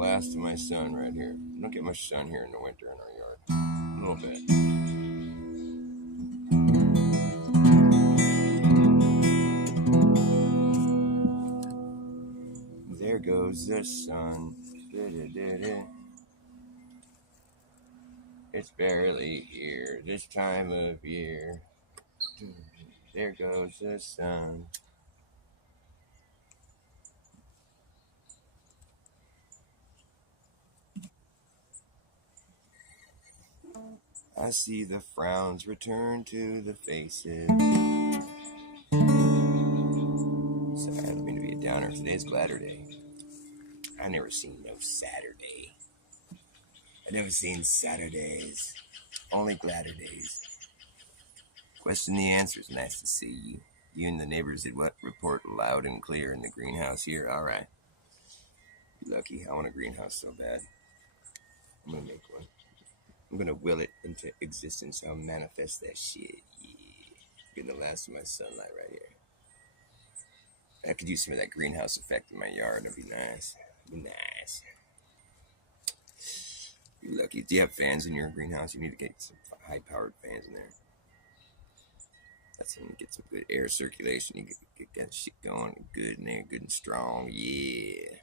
last of my sun right here. I don't get much sun here in the winter in our yard. A little bit. There goes the sun. It's barely here this time of year. There goes the sun. I see the frowns return to the faces. Sorry, I don't mean to be a downer. Today's Bladder Day. I never seen no Saturday. I never seen Saturdays. Only Gladder days. Question the answers. Nice to see you. You and the neighbors did what? Report loud and clear in the greenhouse here. All right. You're lucky. I want a greenhouse so bad. I'm gonna make one. I'm gonna will it into existence. I'll manifest that shit. Yeah. Getting the last of my sunlight right here. I could use some of that greenhouse effect in my yard. That'd be nice. Nice. You're lucky. Do you have fans in your greenhouse? You need to get some high-powered fans in there. That's when you get some good air circulation. You get that shit going good in there, good and strong. Yeah.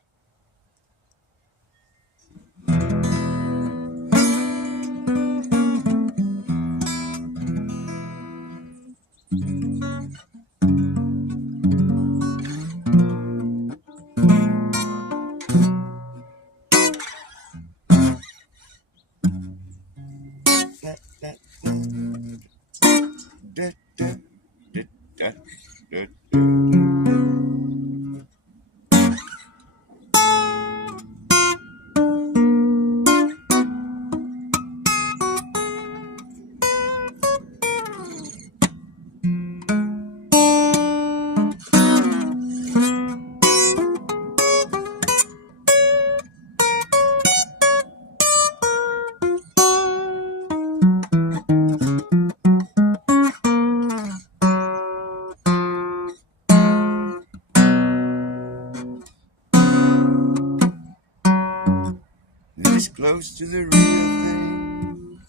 This close to the real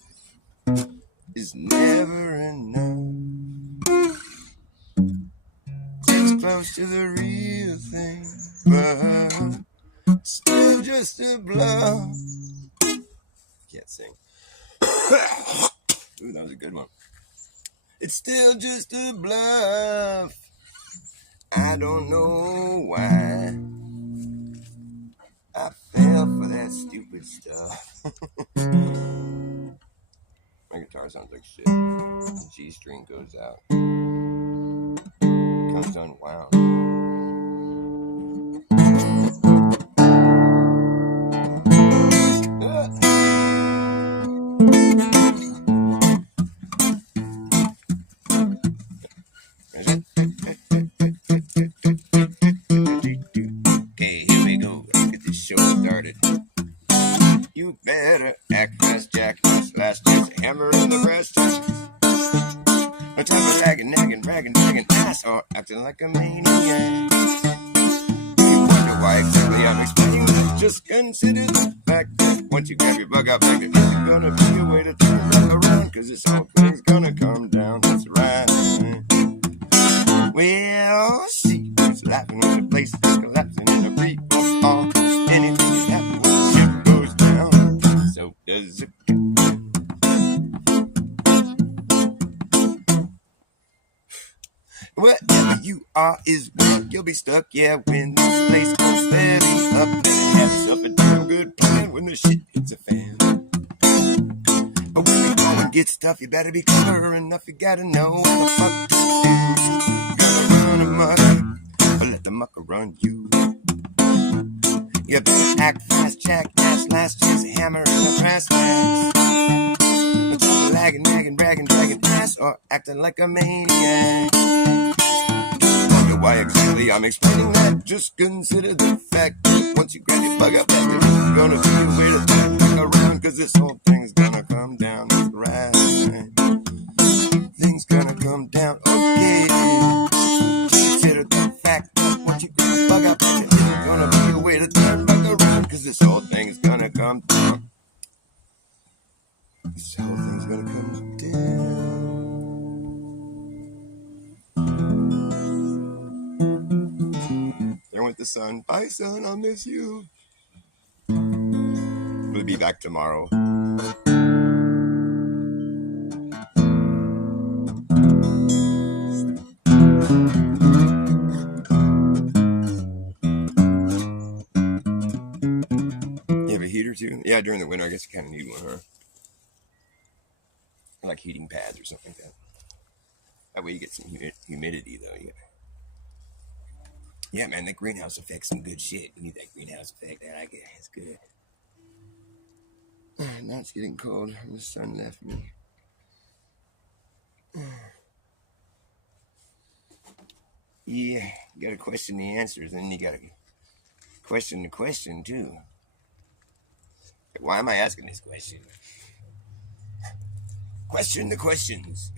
thing is never enough. It's close to the real thing, but still just a bluff. Can't sing. Ooh, that was a good one. It's still just a bluff. I don't know why I fell for that stupid stuff. My guitar sounds like shit. The G string goes out. Comes unwound. Okay, here we go. Let's get this show started. You better act fast, Jack. Last chance, a hammer in the breast. No time for lagging, nagging, bragging, dragging ass, or acting like a maniac. You wonder why exactly I'm explaining that. Just consider the fact that once you grab your bug out back, there's gonna be a way to turn back around, cause this whole thing's gonna come down. That's right. Well, see who's laughing when the place is collapsing in a free fall. Anything is happening when the ship goes down. So does it. Whatever you are is where you'll be stuck. Yeah, when this place goes steady up, then have yourself a damn good plan when the shit hits a fan. But when you go and get stuff, you better be clever enough. You gotta know what the fuck to do. Gotta run amok, or let the mucker run you. You better act fast, jackass, last chance, a hammer in the brass tacks. No time for lagging, nagging, bragging, dragging ass, or acting like a maniac. Wonder why exactly I'm explaining that. Just consider the fact that once you grab your bug up, there's gonna be a way to turn back around, cause this whole thing's gonna come down. That's right. Things gonna come down. Okay. Consider the fact that once you grab your bug up, there's gonna be a way to turn back around, cause this whole thing is gonna come down. This whole thing's gonna come down. There went the sun. Bye, son. I'll miss you. We'll be back tomorrow. You have a heater too? Yeah, during the winter, I guess you kind of need one, huh? Or like heating pads or something like that. That way you get some humidity, though. Yeah, man, that greenhouse effect's some good shit. You need that greenhouse effect. I like it. It's good. Now it's getting cold. The sun left me. Yeah, you gotta question the answers, and you gotta question the question, too. Why am I asking this question? Question the questions.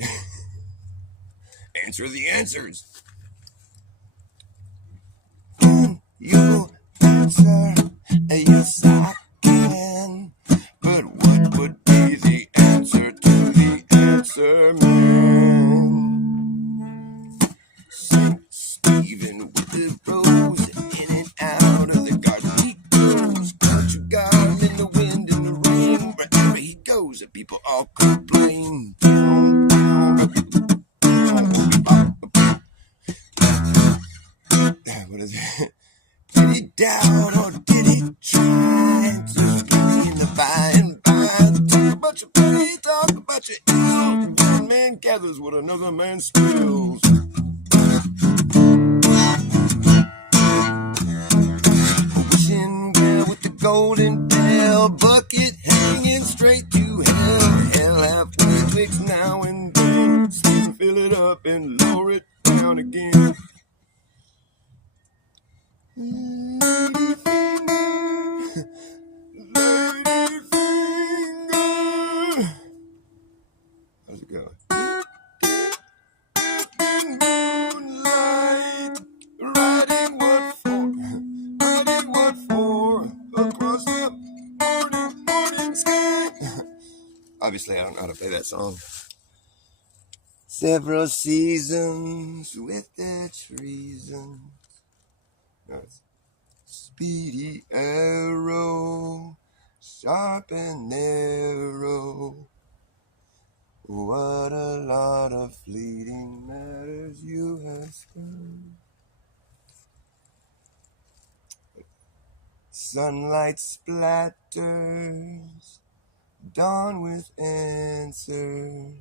Answer the answers. Can you answer? Yes, I can. But what would be the answer to the answer man? St. Stephen with the rose, in and out of the garden he goes. Country garden in the wind and the rain. Wherever he goes, the people all complain. Down, down, what is it? Did he doubt or did he try to be in the by and by? Talk about your pay, talk about your ills. One man gathers what another man spills. Wishing girl with the golden bell, bucket hanging straight to hell. Hell halfway twixt now and then. Still fill it up and lower it down again. Lady finger, lady finger. How's it going? Moonlight, riding what for? Riding what for? Across the morning sky. Obviously, I don't know how to play that song. Several seasons with their treason. No, it's speedy arrow, sharp and narrow. What a lot of fleeting matters you have spun. Sunlight splatters, dawn with answers.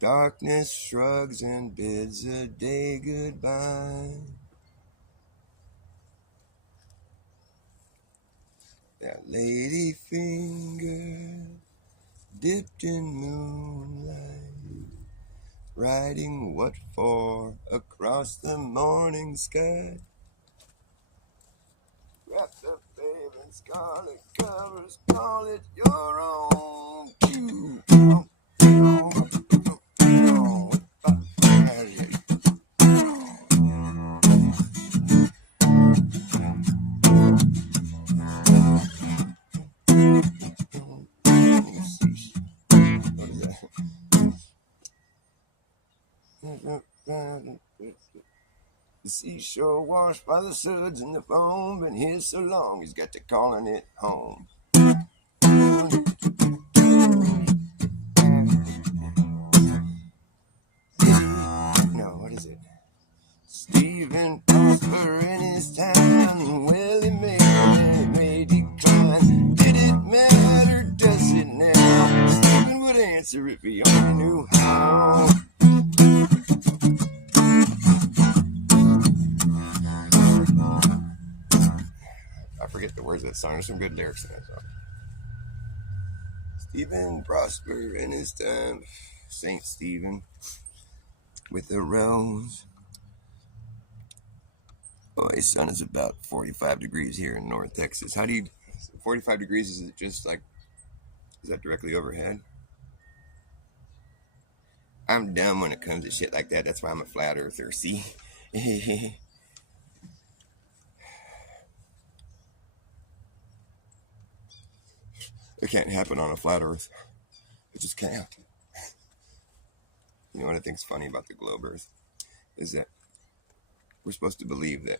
Darkness shrugs and bids the day goodbye. That lady finger dipped in moonlight, riding what for across the morning sky. Wrapped up, babe, in scarlet covers, call it your own. The seashore washed by the suds and the foam, been here so long he's got to calling it home. No, what is it? Stephen prosper in his time. Well, he may decline. Did it matter? Does it now? Stephen would answer if he only knew how. I forget the words of that song. There's some good lyrics in that song. Stephen prosper in his time. St. Stephen with a rose. Oh, his sun is about 45 degrees here in North Texas. How do you... 45 degrees, is it just like... Is that directly overhead? I'm dumb when it comes to shit like that. That's why I'm a flat earther, see? It can't happen on a flat Earth. It just can't. You know what I think's funny about the globe Earth is that we're supposed to believe that.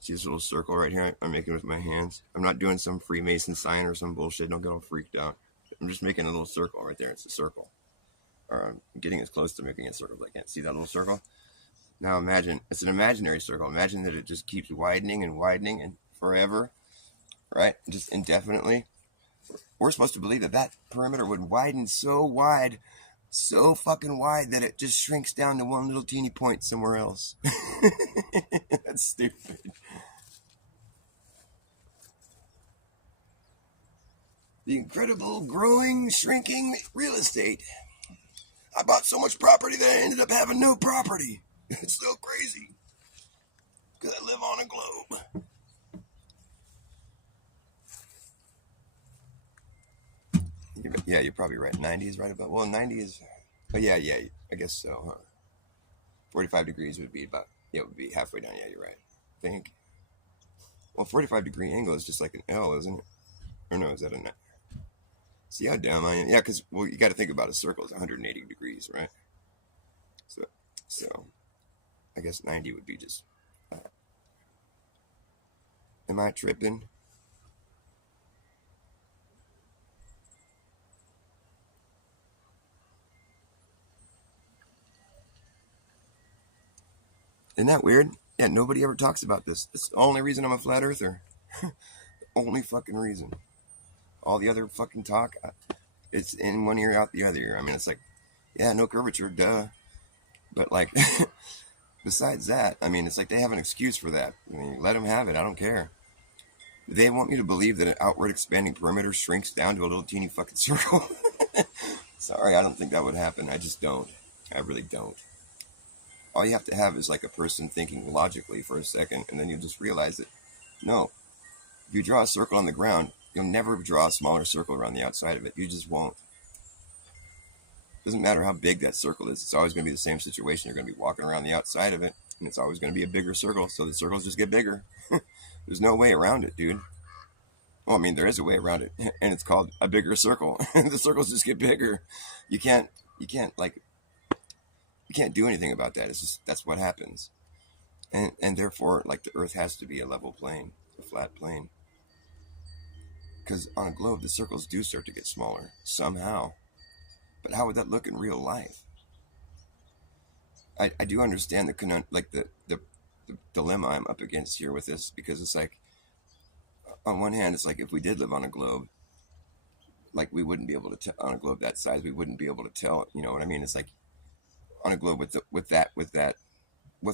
See this little circle right here I'm making with my hands? I'm not doing some Freemason sign or some bullshit. Don't get all freaked out. I'm just making a little circle right there. It's a circle. Or I'm getting as close to making a circle as I can. See that little circle? Now imagine, it's an imaginary circle. Imagine that it just keeps widening and forever, right? Just indefinitely. We're supposed to believe that that perimeter would widen so wide, so fucking wide that it just shrinks down to one little teeny point somewhere else. That's stupid. The incredible growing, shrinking real estate. I bought so much property that I ended up having no property. It's so crazy. Because I live on a globe. Yeah, you're probably right. 90 is right about. Well, 90 is. Oh, yeah, I guess so, huh? 45 degrees would be about. Yeah, it would be halfway down. Yeah, you're right. I think. Well, 45-degree angle is just like an L, isn't it? Or no, is that a. See how dumb I am? Yeah, because, well, you got to think about a circle is 180 degrees, right? So, I guess 90 would be just. Am I tripping? Isn't that weird? Yeah, nobody ever talks about this. It's the only reason I'm a flat earther. Only fucking reason. All the other fucking talk, it's in one ear, out the other ear. I mean, it's like, yeah, no curvature, duh. But like, besides that, I mean, it's like they have an excuse for that. I mean, let them have it. I don't care. They want me to believe that an outward expanding perimeter shrinks down to a little teeny fucking circle. Sorry, I don't think that would happen. I just don't. I really don't. All you have to have is like a person thinking logically for a second, and then you just realize that, no, if you draw a circle on the ground, you'll never draw a smaller circle around the outside of it. You just won't. Doesn't matter how big that circle is. It's always going to be the same situation. You're going to be walking around the outside of it, and it's always going to be a bigger circle, so the circles just get bigger. There's no way around it, dude. Well, I mean, there is a way around it, and it's called a bigger circle. The circles just get bigger. You can't do anything about that. It's just, that's what happens. And therefore, like, the Earth has to be a level plane, a flat plane. Because on a globe, the circles do start to get smaller, somehow. But how would that look in real life? I do understand the dilemma I'm up against here with this, because it's like, on one hand, it's like if we did live on a globe, like we wouldn't be able to on a globe that size, we wouldn't be able to tell. You know what I mean? It's like on a globe with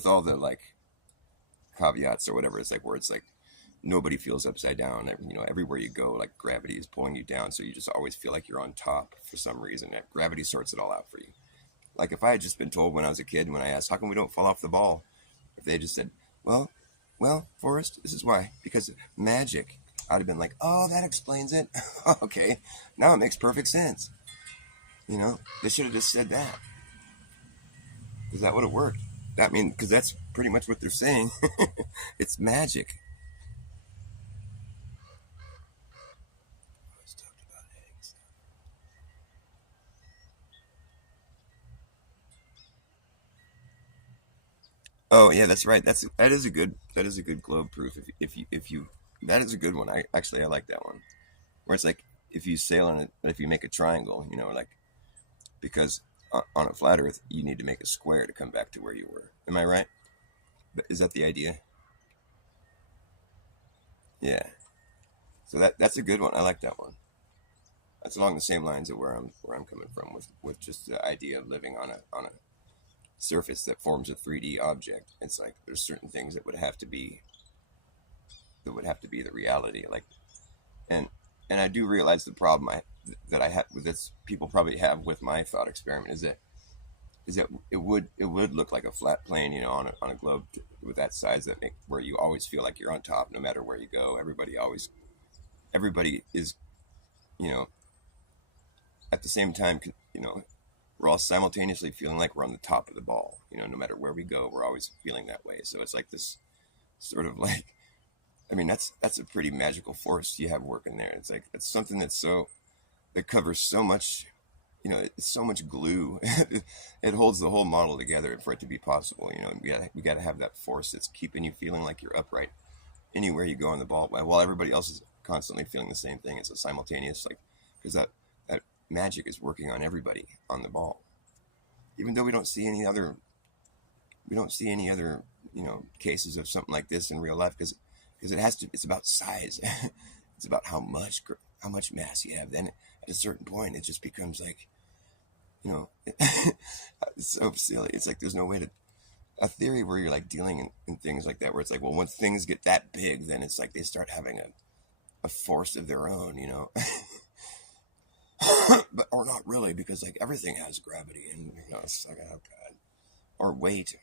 all the like caveats or whatever. It's like where it's like nobody feels upside down. You know, everywhere you go, like gravity is pulling you down, so you just always feel like you're on top for some reason. That gravity sorts it all out for you. Like if I had just been told when I was a kid, when I asked, how come we don't fall off the ball? If they just said, well, Forrest, this is why. Because magic. I'd have been like, oh, that explains it. Okay, now it makes perfect sense. You know, they should have just said that. Because that would have worked. Because that's pretty much what they're saying. It's magic. Oh yeah, that's right. That is a good globe proof. If you that is a good one. I like that one. Where it's like if you sail on it, if you make a triangle, you know, like because on a flat Earth you need to make a square to come back to where you were. Am I right? Is that the idea? Yeah. So that's a good one. I like that one. That's along the same lines of where I'm coming from with just the idea of living on a surface that forms a 3D object. It's like there's certain things that would have to be the reality. Like and and I do realize the problem that I have with this people probably have with my thought experiment is that it would look like a flat plane, you know, on a globe with that size where you always feel like you're on top no matter where you go. Everybody is, you know, at the same time, you know, we're all simultaneously feeling like we're on the top of the ball. You know, no matter where we go, we're always feeling that way. So it's like this sort of like I mean, that's a pretty magical force you have working there. It's like it's something that covers so much. It's so much glue. It holds the whole model together for it to be possible. We gotta have that force that's keeping you feeling like you're upright anywhere you go on the ball, while everybody else is constantly feeling the same thing. It's a simultaneous, like, because that magic is working on everybody on the ball, even though we don't see any other cases of something like this in real life, because it's about size. It's about how much mass you have. Then at a certain point it just becomes like, it's so silly. It's like there's no way to a theory where you're like dealing in things like that, where it's like, well, once things get that big, then it's like they start having a force of their own. But or not really, because like everything has gravity, and it's like, oh god, or weight.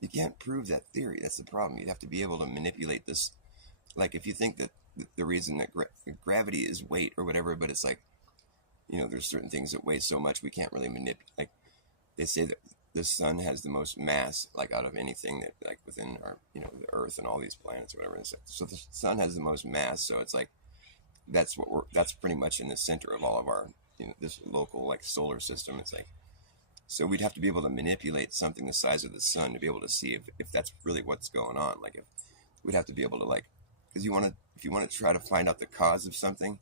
You can't prove that theory. That's the problem. You have to be able to manipulate this. Like if you think that the reason that gravity is weight or whatever, but it's like, there's certain things that weigh so much we can't really manipulate. Like they say that the sun has the most mass, like out of anything that like within our, the Earth and all these planets or whatever. So the sun has the most mass. So it's like that's pretty much in the center of all of our, this local like solar system. It's like, so we'd have to be able to manipulate something the size of the sun to be able to see if that's really what's going on. Like if we'd have to be able to like, because if you want to try to find out the cause of something,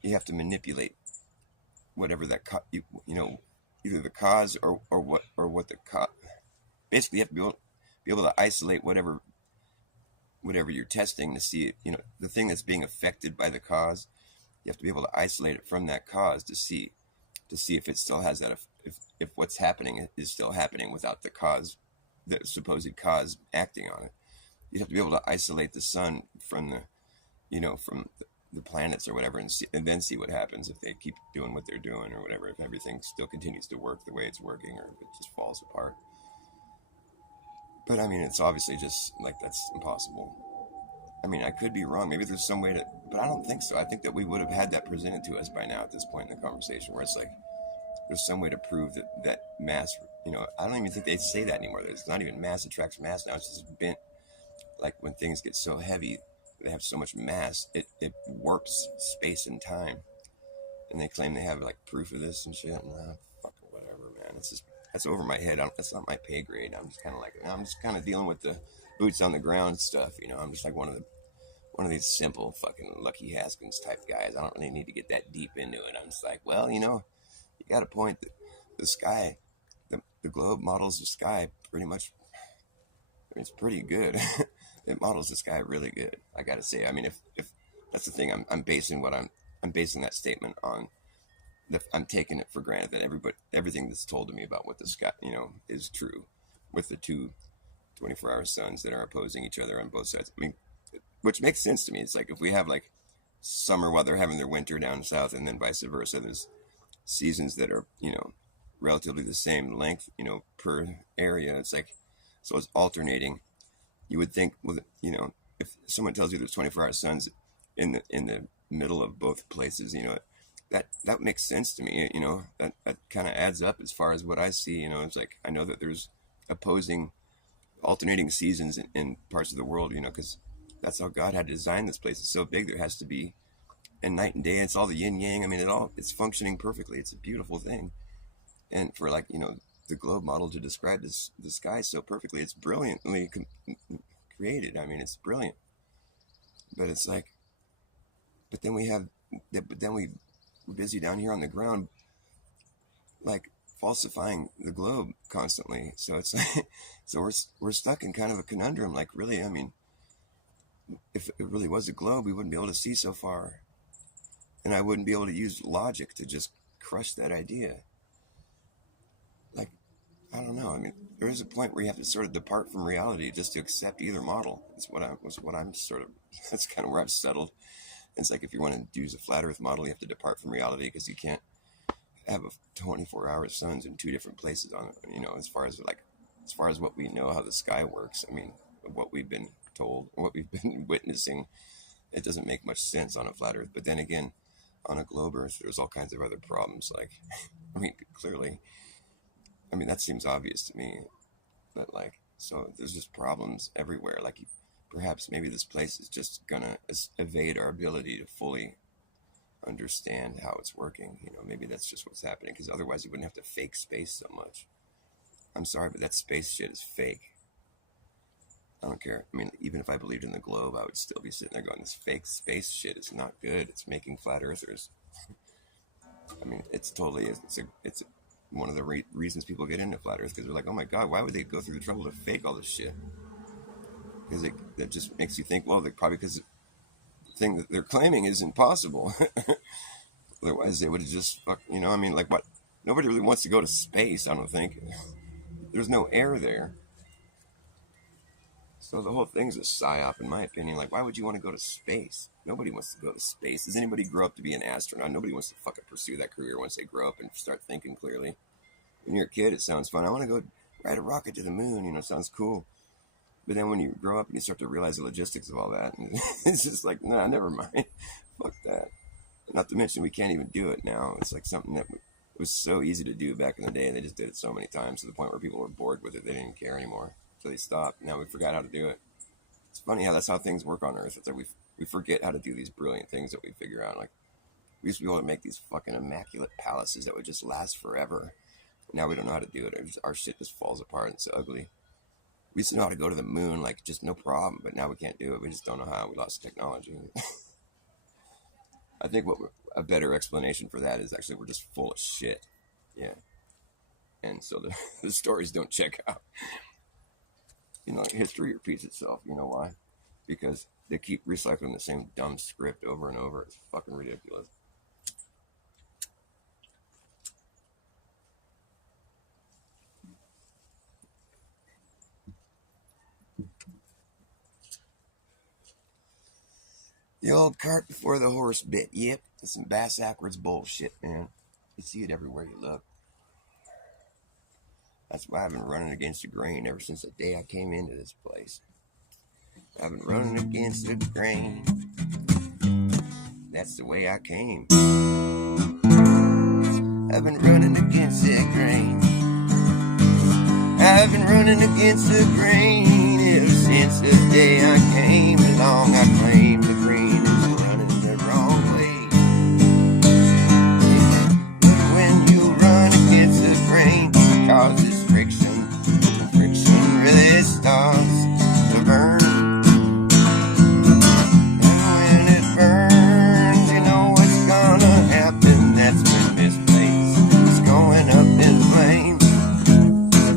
you have to manipulate whatever that either the cause or what the cause. Basically, you have to be able to isolate whatever you're testing to see it. The thing that's being affected by the cause. You have to be able to isolate it from that cause to see if it still has that, if what's happening is still happening without the cause, the supposed cause acting on it. You have to be able to isolate the sun from the planets or whatever, and then see what happens if they keep doing what they're doing or whatever, if everything still continues to work the way it's working, or if it just falls apart. But I mean, it's obviously just like that's impossible. I mean, I could be wrong. Maybe there's some way to, but I don't think so. I think that we would have had that presented to us by now at this point in the conversation, where it's like there's some way to prove that mass. I don't even think they say that anymore. It's not even mass attracts mass now. It's just bent. Like when things get so heavy, they have so much mass, it warps space and time. And they claim they have like proof of this and shit. Nah, fucking whatever, man. That's over my head. That's not my pay grade. I'm just kind of dealing with the boots on the ground stuff. I'm just like one of these simple fucking Lucky Haskins type guys. I don't really need to get that deep into it. I'm just like, well, you got a point that the sky, the globe models the sky pretty much. I mean, it's pretty good. It models the sky really good, I gotta say. I mean, if that's the thing, I'm basing that statement on. I'm taking it for granted that everything that's told to me about what the sky, is true, with the two 24-hour suns that are opposing each other on both sides. I mean, which makes sense to me. It's like if we have like summer while they're having their winter down south, and then vice versa, there's seasons that are relatively the same length per area. It's like, so it's alternating. You would think, well, if someone tells you there's 24-hour suns in the middle of both places, that makes sense to me. That kind of adds up as far as what I see. It's like I know that there's opposing, alternating seasons in parts of the world. Because that's how God had designed this place. It's so big, there has to be and night and day. It's all the yin yang. I mean, it's functioning perfectly. It's a beautiful thing. And for like the globe model to describe the sky so perfectly, it's brilliantly created. I mean, it's brilliant. But it's like, but then we're busy down here on the ground, like falsifying the globe constantly. So it's like, so we're stuck in kind of a conundrum. Like, really, I mean, if it really was a globe, we wouldn't be able to see so far, and I wouldn't be able to use logic to just crush that idea. Like, I don't know. I mean, there is a point where you have to sort of depart from reality just to accept either model. That's what I'm sort of. That's kind of where I've settled. It's like if you want to use a flat Earth model, you have to depart from reality, because you can't have a 24-hour suns in two different places on it. As far as what we know how the sky works. I mean, what we've been told, what we've been witnessing, it doesn't make much sense on a flat Earth. But then again, on a globe Earth, there's all kinds of other problems. Like, I mean, clearly. That seems obvious to me, but like, so there's just problems everywhere. Like, perhaps maybe this place is just gonna evade our ability to fully understand how it's working. Maybe that's just what's happening, because otherwise you wouldn't have to fake space so much. I'm sorry, but that space shit is fake. I don't care. I mean, even if I believed in the globe, I would still be sitting there going, this fake space shit is not good. It's making flat earthers. I mean, it's totally, it's one of the reasons people get into flat earth, because they're like, oh my God, why would they go through the trouble to fake all this shit? Because it just makes you think, well, probably because the thing that they're claiming is impossible. Otherwise, they would have just, I mean, like what? Nobody really wants to go to space, I don't think. There's no air there. So the whole thing's a psyop, in my opinion. Like, why would you want to go to space? Nobody wants to go to space. Does anybody grow up to be an astronaut? Nobody wants to fucking pursue that career once they grow up and start thinking clearly. When you're a kid, it sounds fun. I want to go ride a rocket to the moon. It sounds cool. But then when you grow up and you start to realize the logistics of all that, and it's just like, nah, never mind. Fuck that. Not to mention, we can't even do it now. It's like something that was so easy to do back in the day. They just did it so many times to the point where people were bored with it. They didn't care anymore. So they stopped. Now we forgot how to do it. It's funny how that's how things work on Earth. It's like we forget how to do these brilliant things that we figure out. Like, we used to be able to make these fucking immaculate palaces that would just last forever. Now we don't know how to do it. Our shit just falls apart and it's ugly. We used to know how to go to the moon, like, just no problem. But now we can't do it. We just don't know how. We lost technology. I think a better explanation for that is actually we're just full of shit. Yeah. And so the stories don't check out. History repeats itself. You know why? Because they keep recycling the same dumb script over and over. It's fucking ridiculous. The old cart before the horse bit. Yep, it's some bass backwards bullshit, man. You see it everywhere you look. That's why I've been running against the grain ever since the day I came into this place. I've been running against the grain. That's the way I came. I've been running against the grain. I've been running against the grain ever since the day I came along. I claim the grain is running the wrong way. But when you run against the grain, it causes friction. Friction really starts to burn. And when it burns, you know what's gonna happen. That's when this place is going up in flames.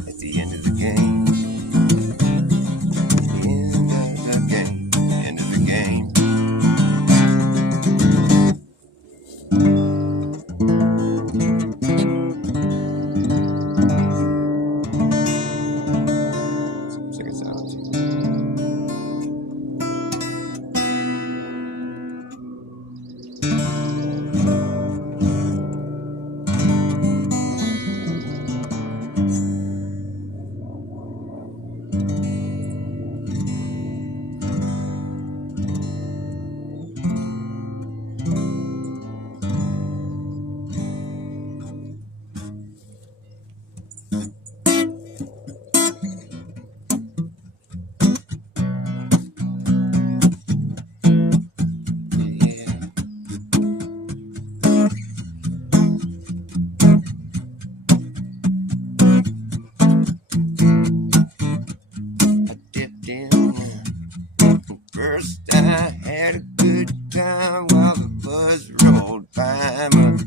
At the end of the game. End of the game. End of the game. Second silence. First I had a good time while the buzz rolled by, but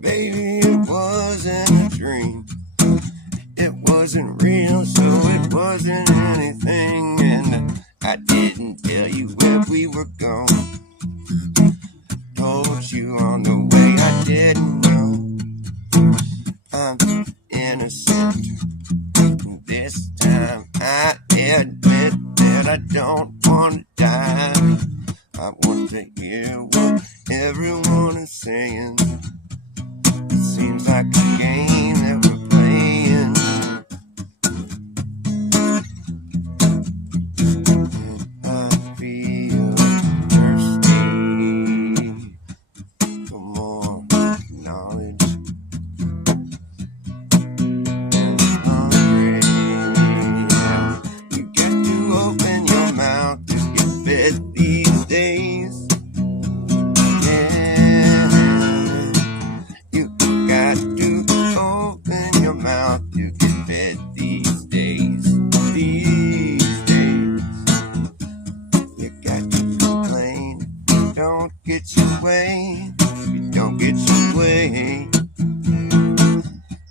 baby, it wasn't a dream. It wasn't real, so it wasn't anything. And I didn't tell you where we were going. Told you on the way, I didn't know. I'm innocent. This time I admit that I don't want to die. I want to hear what everyone is saying. It seems like a game that we're playing. I feel thirsty for more knowledge. I'm hungry. You got to open your mouth. way. You don't get your way.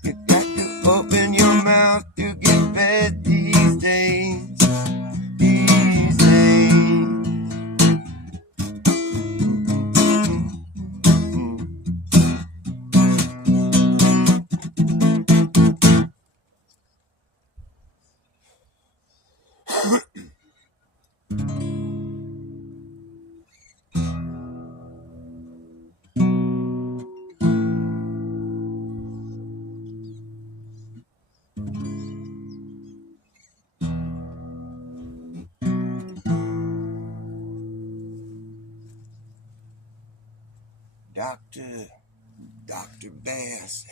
You got to open your mouth to get fed these days. These days. Dr. Bass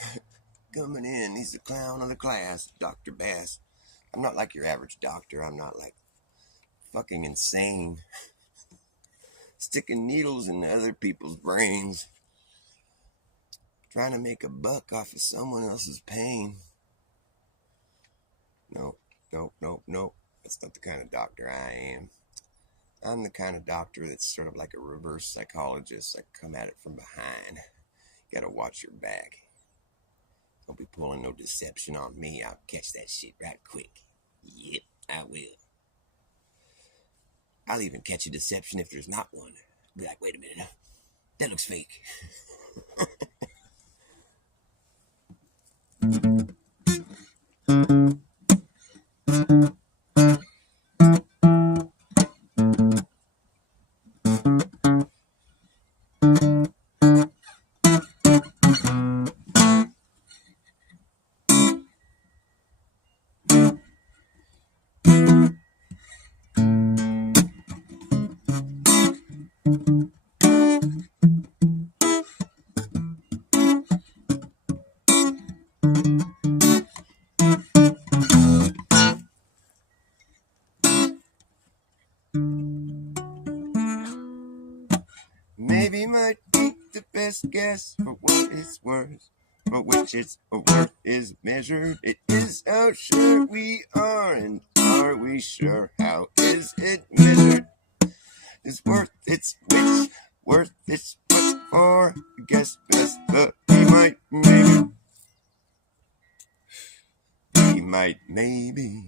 coming in. He's the clown of the class, Dr. Bass. I'm not like your average doctor. I'm not like fucking insane, sticking needles in other people's brains, trying to make a buck off of someone else's pain. No. That's not the kind of doctor I am. I'm the kind of doctor that's sort of like a reverse psychologist. I come at it from behind. You gotta watch your back. Don't be pulling no deception on me. I'll catch that shit right quick. Yep, I will. I'll even catch a deception if there's not one. Be like, wait a minute, that looks fake. Maybe might be the best guess for what it's worth, for which its worth is measured. It is how sure we are, and are we sure? How is it measured? Is worth its which, worth its what for? Guess best the he might maybe. He might maybe.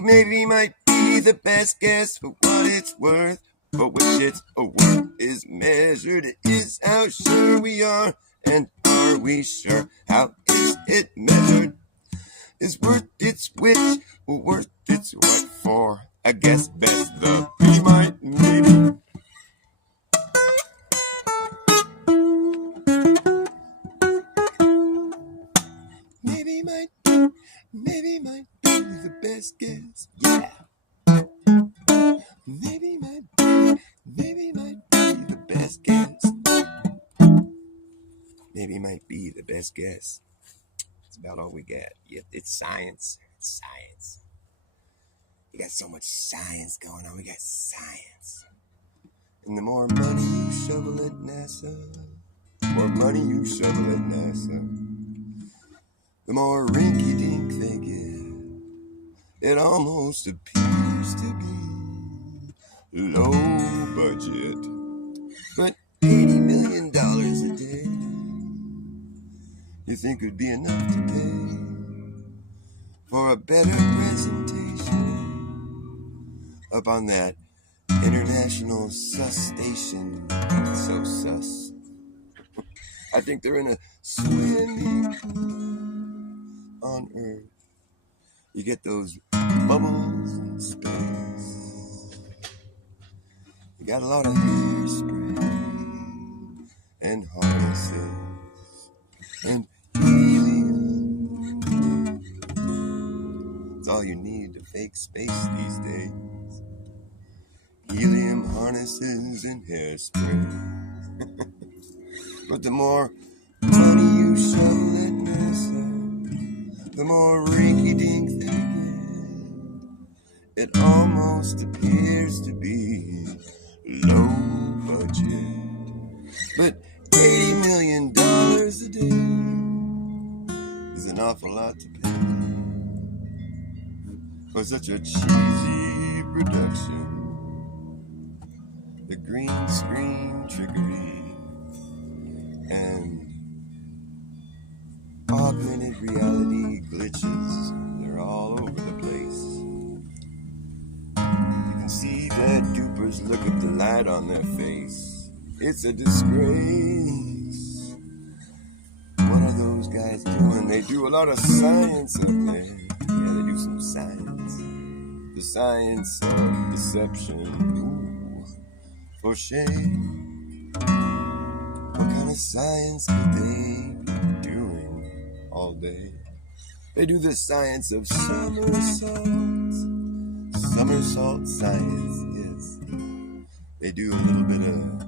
Maybe might be the best guess for what it's worth, for which its worth is measured. It is how sure we are, and are we sure? How is it measured? Is worth its which, worth its what for? I guess best the he might maybe. Maybe might be the best guess. Yeah. Maybe might be the best guess. Maybe might be the best guess. It's about all we got. Yep, it's science. It's science. We got so much science going on. We got science. And the more money you shovel at NASA, the more money you shovel at NASA, the more rinky-dink they get. It almost appears to be low budget, but $80 million a day, you think would be enough to pay for a better presentation up on that international sus station. So sus. I think they're in a swimming pool on Earth. You get those bubbles in space. You got a lot of hairspray and harnesses and helium. It's all you need to fake space these days. Helium harnesses and hairspray. But the more money you shovel at NASA, the more rinky-dink they get. It almost appears to be low budget, but $80 million a day is an awful lot to pay for such a cheesy production. The green screen trickery and augmented reality glitches, they're all over the place. You can see that dupers look at the light on their face. It's a disgrace. What are those guys doing? They do a lot of science up there. Yeah, they do some science. The science of deception. Ooh, for shame. What kind of science could they be doing all day? They do the science of somersault. Somersault science, yes. They do a little bit of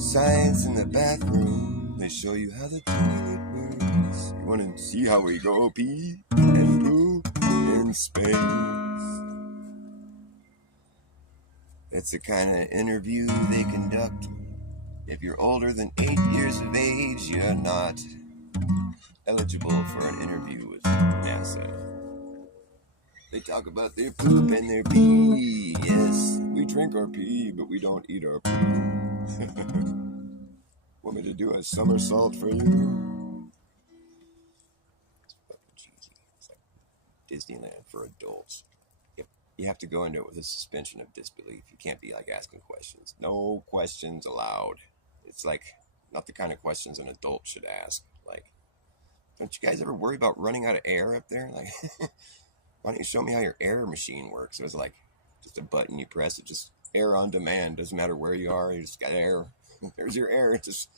science in the bathroom. They show you how the toilet works. You want to see how we go pee and poo in space. That's the kind of interview they conduct. If you're older than 8 years of age, you're not eligible for an interview with NASA. They talk about their poop and their pee. Yes, we drink our pee, but we don't eat our poo. Want me to do a somersault for you? It's fucking cheesy. It's like Disneyland for adults. You have to go into it with a suspension of disbelief. You can't be like asking questions. No questions allowed. It's like not the kind of questions an adult should ask. Like, don't you guys ever worry about running out of air up there? Like, why don't you show me how your air machine works? It was like just a button you press. It just air on demand. Doesn't matter where you are. You just got air. There's your air. It's just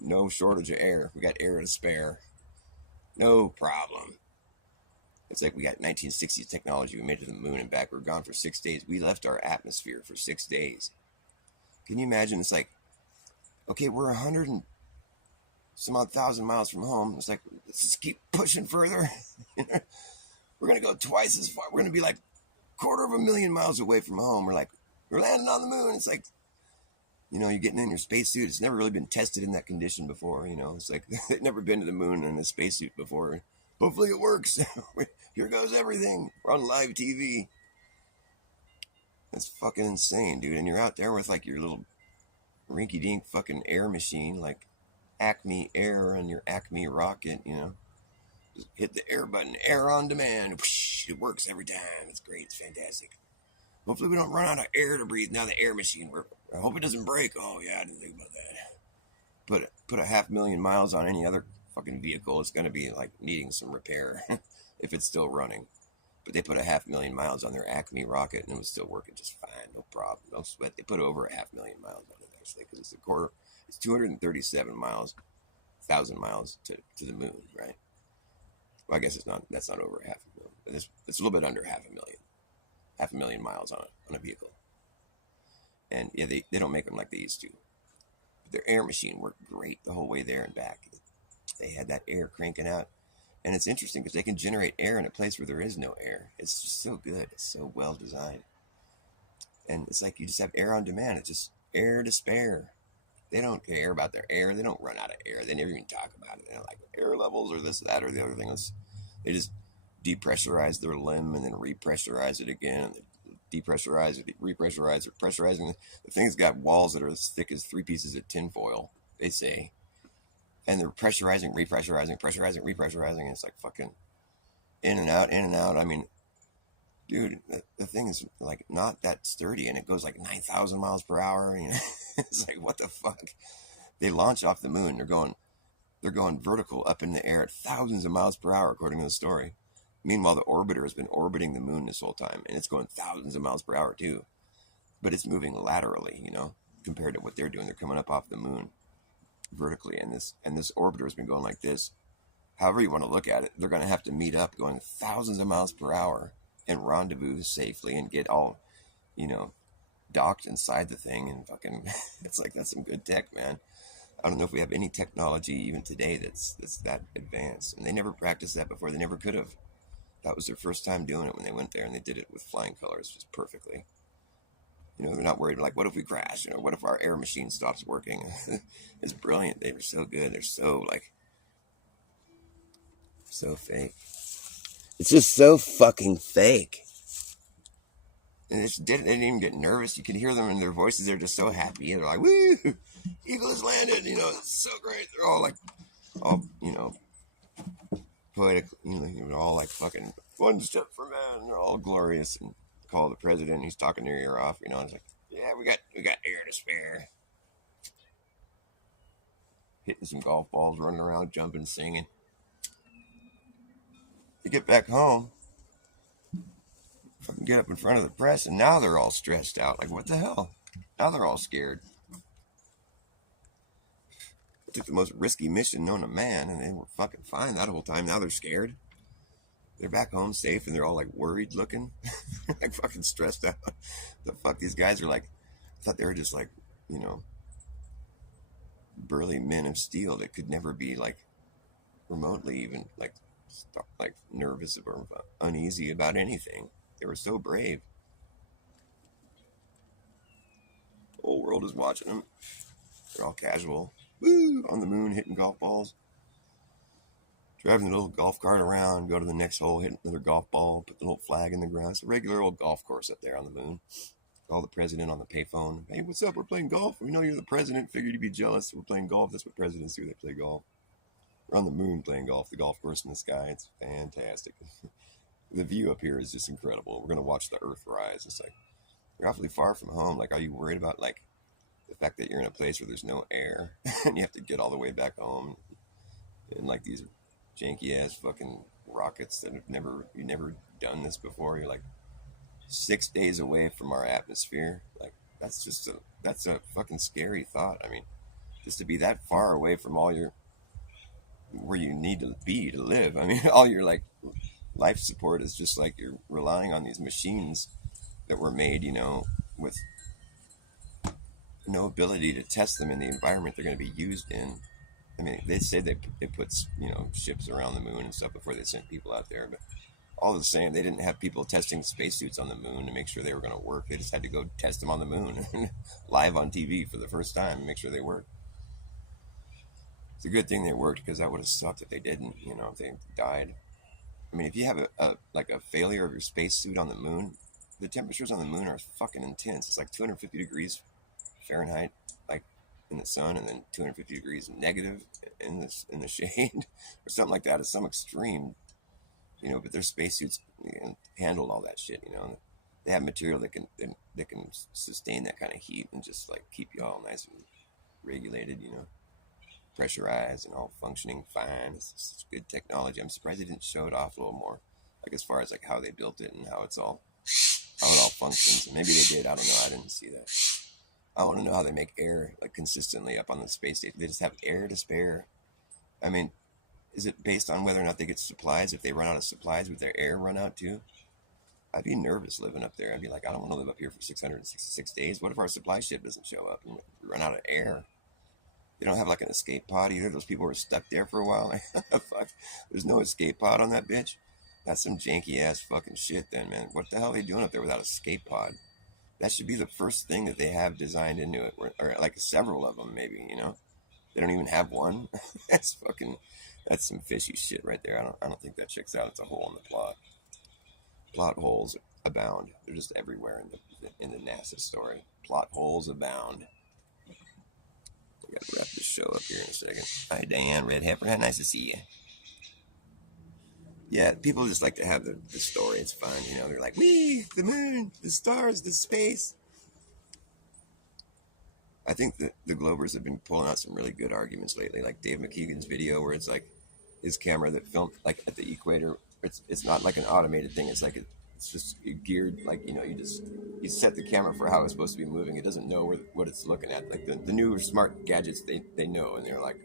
no shortage of air. We got air to spare. No problem. It's like we got 1960s technology. We made it to the moon and back. We're gone for 6 days. We left our atmosphere for 6 days. Can you imagine? It's like, okay, we're 100 and some odd thousand miles from home. It's like, let's just keep pushing further. We're going to go twice as far. We're going to be like 250,000 miles away from home. We're like, we're landing on the moon. It's like, you know, you're getting in your spacesuit. It's never really been tested in that condition before. You know, it's like they've never been to the moon in a spacesuit before. Hopefully it works. Here goes everything. We're on live TV. That's fucking insane, dude. And you're out there with like your little rinky-dink fucking air machine, like Acme Air and your Acme rocket, you know. Just hit the air button, air on demand. Whoosh, it works every time. It's great. It's fantastic. Hopefully we don't run out of air to breathe. Now the air machine works. I hope it doesn't break. Oh, yeah, I didn't think about that. Put 500,000 miles on any other fucking vehicle. It's going to be like needing some repair if it's still running. But they put 500,000 miles on their Acme rocket and it was still working just fine. No problem. No sweat. They put over 500,000 miles on it actually because it's 237 miles, 1,000 miles to the moon, right? Well, I guess that's not over 500,000. It's a little bit under 500,000. 500,000 miles on a vehicle. And yeah, they don't make them like they used to. But their air machine worked great the whole way there and back. They had that air cranking out. And it's interesting because they can generate air in a place where there is no air. It's just so good. It's so well designed. And it's like you just have air on demand. It's just air to spare. They don't care about their air. They don't run out of air. They never even talk about it. They're like air levels or this, that, or the other thing. They just depressurize their limb and then repressurize it again. And depressurize it, repressurize it, pressurizing. The thing's got walls that are as thick as 3 pieces of tinfoil, they say. And they're pressurizing, repressurizing, pressurizing, repressurizing. And it's like fucking in and out, in and out. I mean, dude, the thing is like not that sturdy and it goes like 9,000 miles per hour. You know? It's like, what the fuck? They launch off the moon. They're going vertical up in the air at thousands of miles per hour, according to the story. Meanwhile, the orbiter has been orbiting the moon this whole time, and it's going thousands of miles per hour too. But it's moving laterally, you know, compared to what they're doing. They're coming up off the moon vertically, and this orbiter has been going like this. However you want to look at it, they're going to have to meet up going thousands of miles per hour and rendezvous safely and get all, you know, docked inside the thing and fucking. It's like that's some good tech, man. I don't know if we have any technology even today that's that advanced, and they never practiced that before. They never could have. That was their first time doing it when they went there, and they did it with flying colors just perfectly. You know, they're not worried like, what if we crash? You know, what if our air machine stops working? It's brilliant. They were so good. They're so So fake. It's just so fucking fake. And they didn't even get nervous. You can hear them in their voices. They're just so happy. And they're like, woo, Eagle has landed. It's so great. They're all like, poetic, all like fucking one step for man. They're all glorious and call the president. He's talking their ear off. It's like, yeah, we got air to spare. Hitting some golf balls, running around, jumping, singing. You get back home, fucking get up in front of the press, and now they're all stressed out. Like, what the hell? Now they're all scared. I took the most risky mission known to man, and they were fucking fine that whole time. Now they're scared. They're back home safe, and they're all like worried looking, like fucking stressed out. The fuck, these guys are like, I thought they were just like, burly men of steel that could never be like remotely even like nervous or uneasy about anything. They were so brave. The whole world is watching them. They're all casual. Woo! On the moon, hitting golf balls. Driving the little golf cart around, go to the next hole, hit another golf ball, put the little flag in the ground. It's a regular old golf course up there on the moon. Call the president on the payphone. Hey, what's up? We're playing golf. We know you're the president. Figured you'd be jealous. We're playing golf. That's what presidents do. They play golf. We're on the moon playing golf. The golf course in the sky. It's fantastic. The view up here is just incredible. We're going to watch the Earth rise. It's like, you're awfully far from home. Like, are you worried about, like, the fact that you're in a place where there's no air and you have to get all the way back home in, like, these janky-ass fucking rockets that you've never done this before? You're, like, 6 days away from our atmosphere. Like, that's a fucking scary thought. I mean, just to be that far away from all your, where you need to be to live. I mean, all your, like, life support is just like you're relying on these machines that were made, with no ability to test them in the environment they're going to be used in. I mean, they say they put, ships around the moon and stuff before they sent people out there, but all the same, they didn't have people testing spacesuits on the moon to make sure they were going to work. They just had to go test them on the moon live on TV for the first time and make sure they worked. It's a good thing they worked, because that would have sucked if they didn't, if they died. I mean, if you have a failure of your spacesuit on the moon, the temperatures on the moon are fucking intense. It's like 250 degrees Fahrenheit, like in the sun, and then 250 degrees negative in the shade, or something like that. It's some extreme, but their spacesuits handle all that shit. They have material that can sustain that kind of heat and just like keep you all nice and regulated. Pressurized and all functioning fine. It's good technology. I'm surprised they didn't show it off a little more, like as far as like how they built it and how it all functions. And maybe they did. I don't know. I didn't see that. I want to know how they make air like consistently up on the space station. They just have air to spare. I mean, is it based on whether or not they get supplies? If they run out of supplies, would their air run out too? I'd be nervous living up there. I'd be like, I don't want to live up here for 666 days. What if our supply ship doesn't show up and we run out of air? They don't have like an escape pod either. Those people were stuck there for a while. Fuck. There's no escape pod on that bitch. That's some janky ass fucking shit then, man. What the hell are they doing up there without a escape pod? That should be the first thing that they have designed into it, or like several of them maybe, They don't even have one. That's some fishy shit right there. I don't think that checks out. It's a hole in the plot. Plot holes abound. They're just everywhere in the NASA story. Plot holes abound. I gotta wrap this show up here in a second. Hi, Diane Red Heifer. How nice to see you. Yeah, people just like to have the story. It's fun, They're like, wee, the moon, the stars, the space. I think that the Globers have been pulling out some really good arguments lately, like Dave McKeegan's video where it's like his camera that filmed like at the equator. It's not like an automated thing. It's like it's just geared, like, you set the camera for how it's supposed to be moving. It doesn't know what it's looking at. Like the newer smart gadgets, they know, and they're like,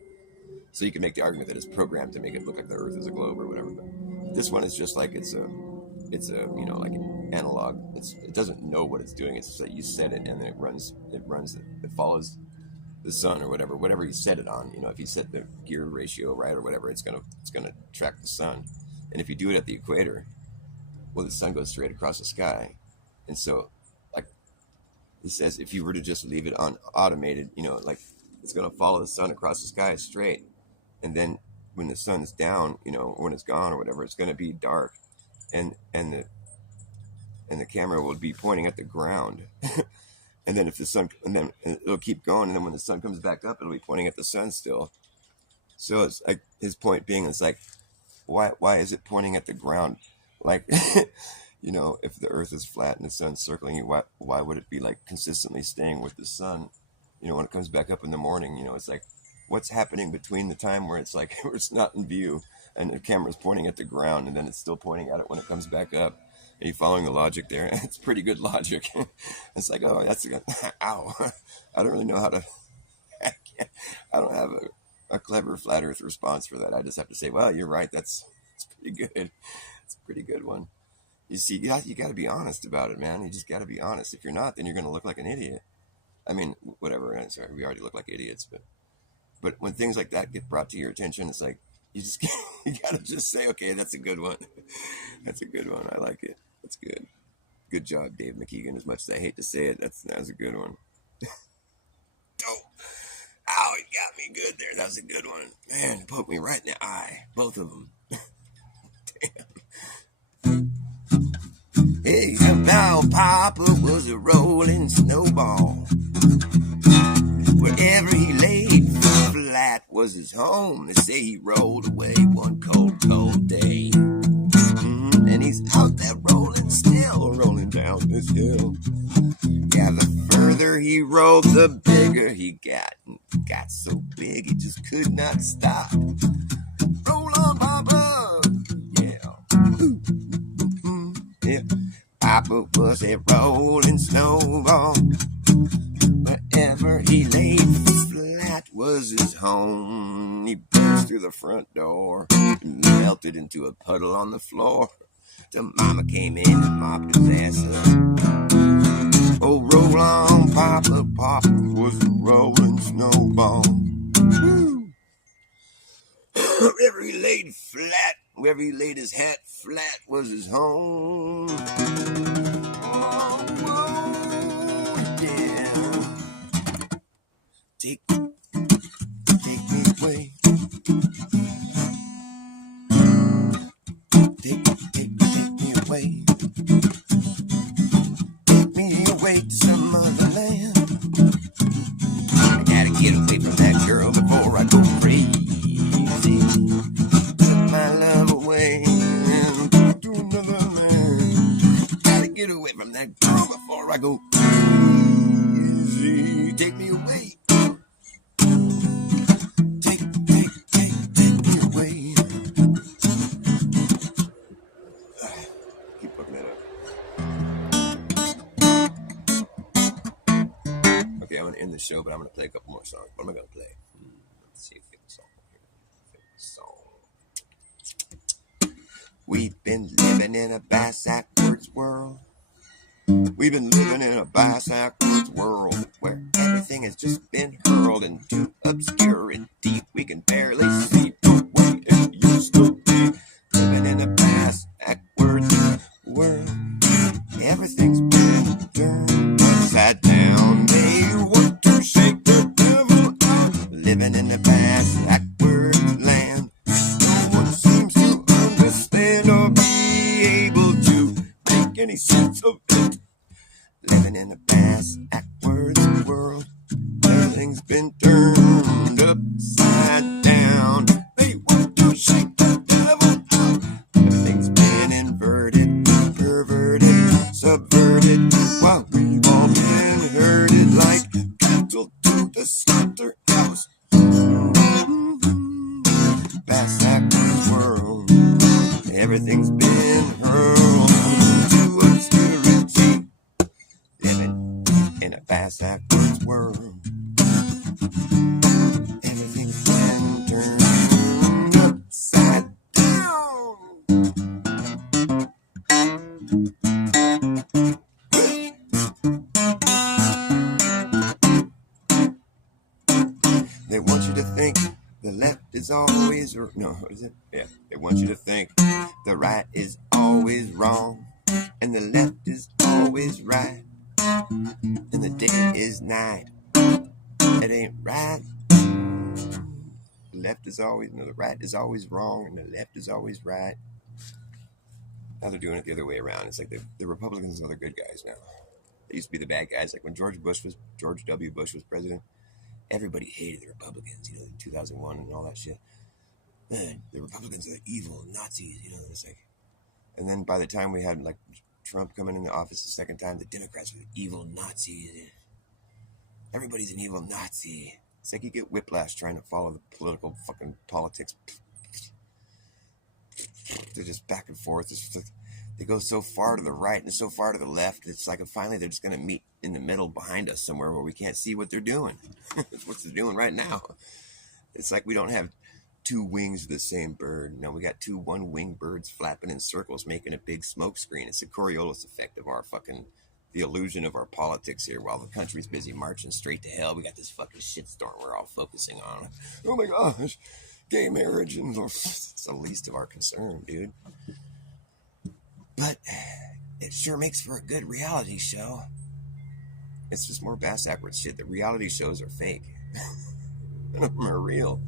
so you can make the argument that it's programmed to make it look like the Earth is a globe or whatever. But this one is just like it's a like an analog. It doesn't know what it's doing. It's just that you set it and then it follows the sun or whatever you set it on. If you set the gear ratio right or whatever, it's gonna track the sun. And if you do it at the equator, well, the sun goes straight across the sky. And so, like, he says, if you were to just leave it on automated, like, it's going to follow the sun across the sky straight. And then when the sun's down, or when it's gone or whatever, it's going to be dark, and the camera will be pointing at the ground. And then if the sun, and then it'll keep going, and then when the sun comes back up, it'll be pointing at the sun still. So it's like his point being, it's like, why is it pointing at the ground? Like, if the Earth is flat and the sun's circling you, why would it be like consistently staying with the sun? When it comes back up in the morning, it's like, what's happening between the time where it's like where it's not in view and the camera's pointing at the ground, and then it's still pointing at it when it comes back up. Are you following the logic there? It's pretty good logic. It's like, oh, that's ow. I don't really know how to. I don't have a clever flat Earth response for that. I just have to say, well, you're right. It's pretty good. It's a pretty good one. You see, you got to be honest about it, man. You just got to be honest. If you're not, then you're going to look like an idiot. I mean, whatever. I'm sorry, we already look like idiots, but when things like that get brought to your attention, it's like you got to just say, okay, that's a good one. That's a good one. I like it. That's good. Good job, Dave McKeegan. As much as I hate to say it, that was a good one. Oh, ow, it got me good there. That was a good one. Man, it poked me right in the eye. Both of them. Damn. Hey, now Papa was a rolling snowball. Wherever he laid flat was his home. They say he rolled away one cold, cold day. And he's out there rolling still, rolling down this hill. Yeah, the further he rolled, the bigger he got. And got so big he just could not stop. Roll on, Papa! Yeah. Papa was a rolling snowball. Wherever he laid flat was his home. He burst through the front door and melted into a puddle on the floor. Till Mama came in and mopped his ass up. Oh, roll on, Papa. Papa was a rolling snowball. Wherever he laid flat, wherever he laid his hat flat was his home. Take me away. Take me away. Take me away to some other land. I gotta get away from that girl before I go crazy. Put my love away and to another man. Gotta get away from that girl before I go crazy. Take me away. Okay, I'm going to end the show, but I'm going to play a couple more songs. What am I going to play? Let's see if I get a song. We've been living in a backwards world. We've been living in a backwards world where everything has just been hurled into obscurity. We can barely see the way it used to be. Living in a backwards world. Everything's been turned upside down. They want to shake the devil out. Living in a backwards land. No one seems to understand or be able to make any sense of it. Living in a backwards world. Everything's been turned upside down. They want to shake the devil out. Everything's been inverted, perverted, subverted, while we've all been herded like cattle to the slaughterhouse. Backwards world. Everything's been hurled into obscurity. Living in a backwards world. Everything's been turned upside down. They want you to think the left is always no, what is it? Yeah, they want you to think the right is always wrong and the left is always right and the day is night. It ain't right. left is always, the right is always wrong and the left is always right. Now they're doing it the other way around. It's like the Republicans are the good guys now. They used to be the bad guys. Like when George W. Bush was president, everybody hated the Republicans, in 2001 and all that shit. Man, the Republicans are evil Nazis, it's like, and then by the time we had like Trump coming into office the second time, the Democrats were the evil Nazis. Everybody's an evil Nazi. It's like you get whiplash trying to follow the political fucking politics. They're just back and forth. They go so far to the right and so far to the left. It's like finally they're just going to meet in the middle behind us somewhere where we can't see what they're doing. That's what they're doing right now. It's like we don't have two wings of the same bird. We got two one-winged birds flapping in circles, making a big smoke screen. It's the Coriolis effect of the illusion of our politics here. While the country's busy marching straight to hell, we got this fucking shitstorm we're all focusing on. Oh my gosh, gay marriage, and it's the least of our concern, dude. But it sure makes for a good reality show. It's just more bass-backwards shit. The reality shows are fake. None of them are real.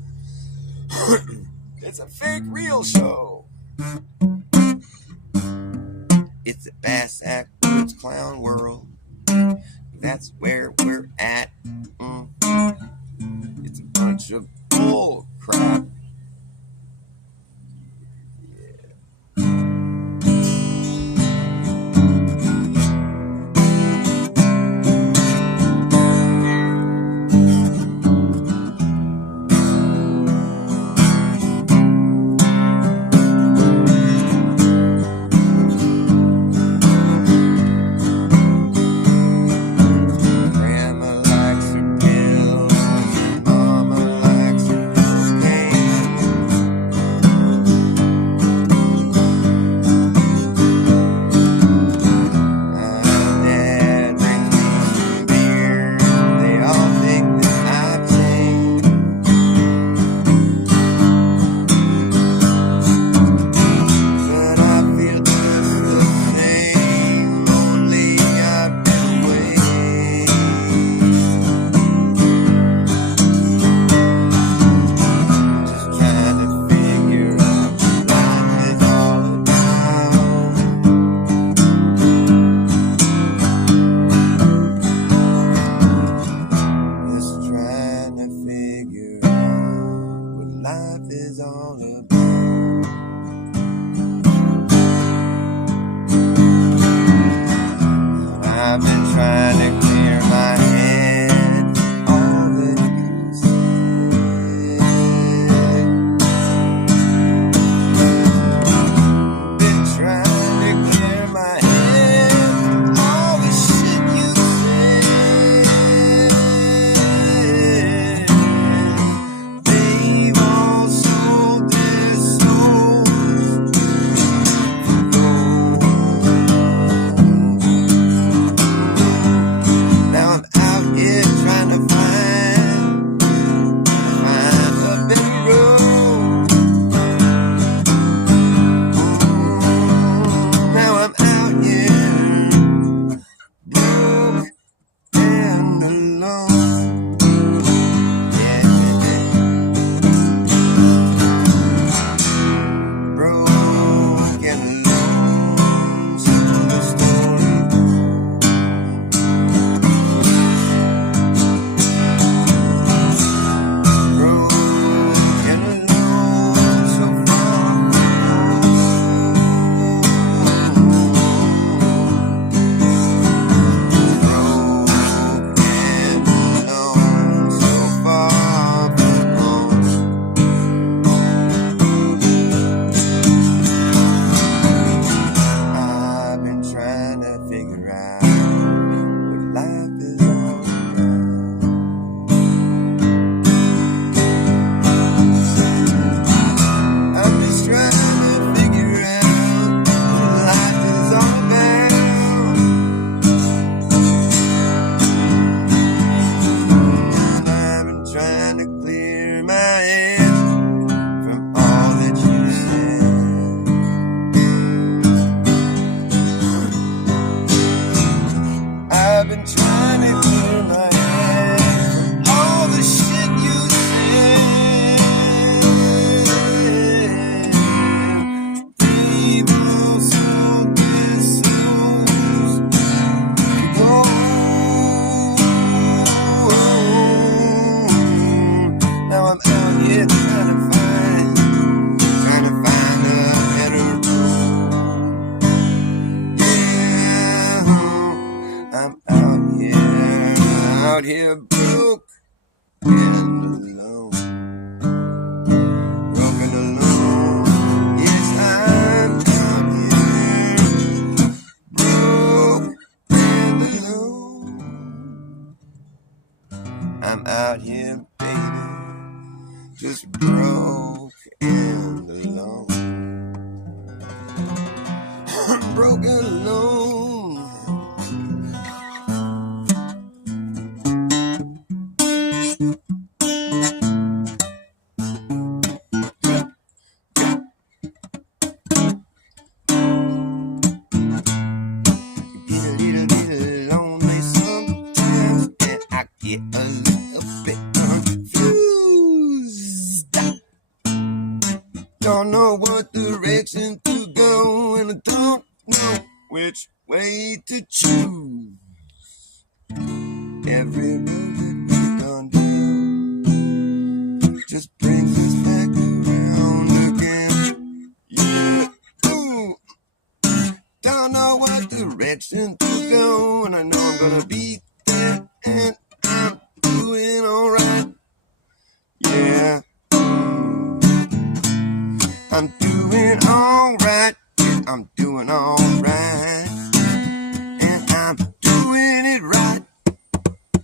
It's a fake real show. It's a bass-backwards clown world. That's where we're at. It's a bunch of bull crap. They've all sold their soul. here broke and alone. Broken alone. Yes, I'm out here broke and alone. I'm out here, baby, just broke and alone. I'm broken alone. Get a little lonely sometimes, and I get a little bit confused. Don't know what direction to go, and I don't know which way to choose. Every road that we've gone down just brings us back around again. Yeah, ooh. Don't know what direction to go, and I know I'm gonna be there, and I'm doing alright. Yeah, I'm doing alright. Yeah, I'm doing alright, and I'm doing it right.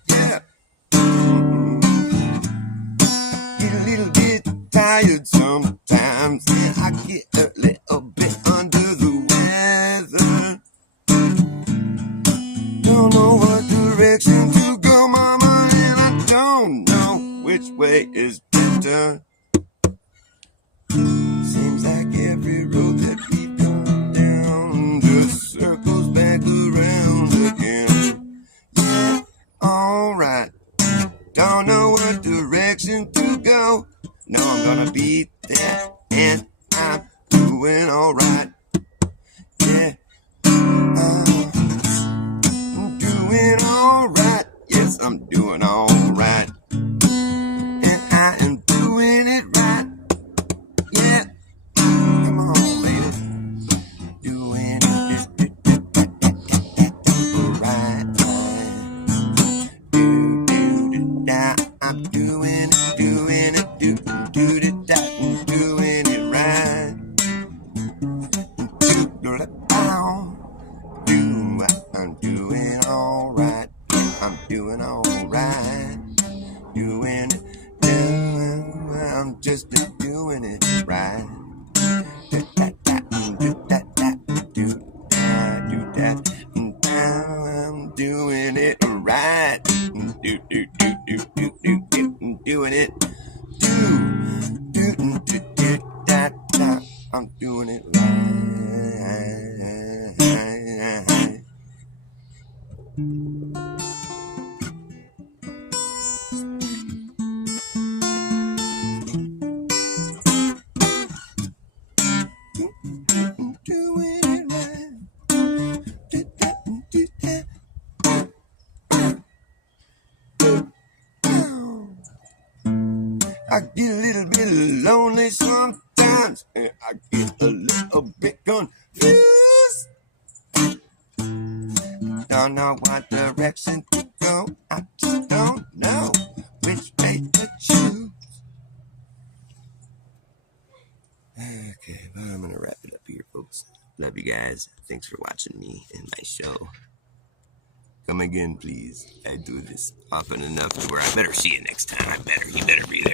Yeah. Get a little bit tired sometimes, and I get a little bit under the weather. Don't know what direction to go, mama, and I don't know which way is better. Seems like every road that we've gone down just circles back around again. Yeah, alright. Don't know what direction to go. No, I'm gonna be there, and I'm doing alright. Yeah, I'm doing alright. Yes, I'm doing alright, and I am doing it right. Yeah, come on, lady. Doing it right. I'm doing it, doing it right. I'm doing alright. I'm doing alright. Doing it. I'm just doing it right. I'm doing it right. Doing it. I'm doing it right. Doing it right. I get a little bit lonely sometimes, and I get a little bit confused. Don't know what direction to go. I just don't know which way to choose. Okay, well, I'm gonna wrap it up here, folks. Love you guys. Thanks for watching me and my show. Come again, please. I do this often enough to where I better see you next time. You better be there.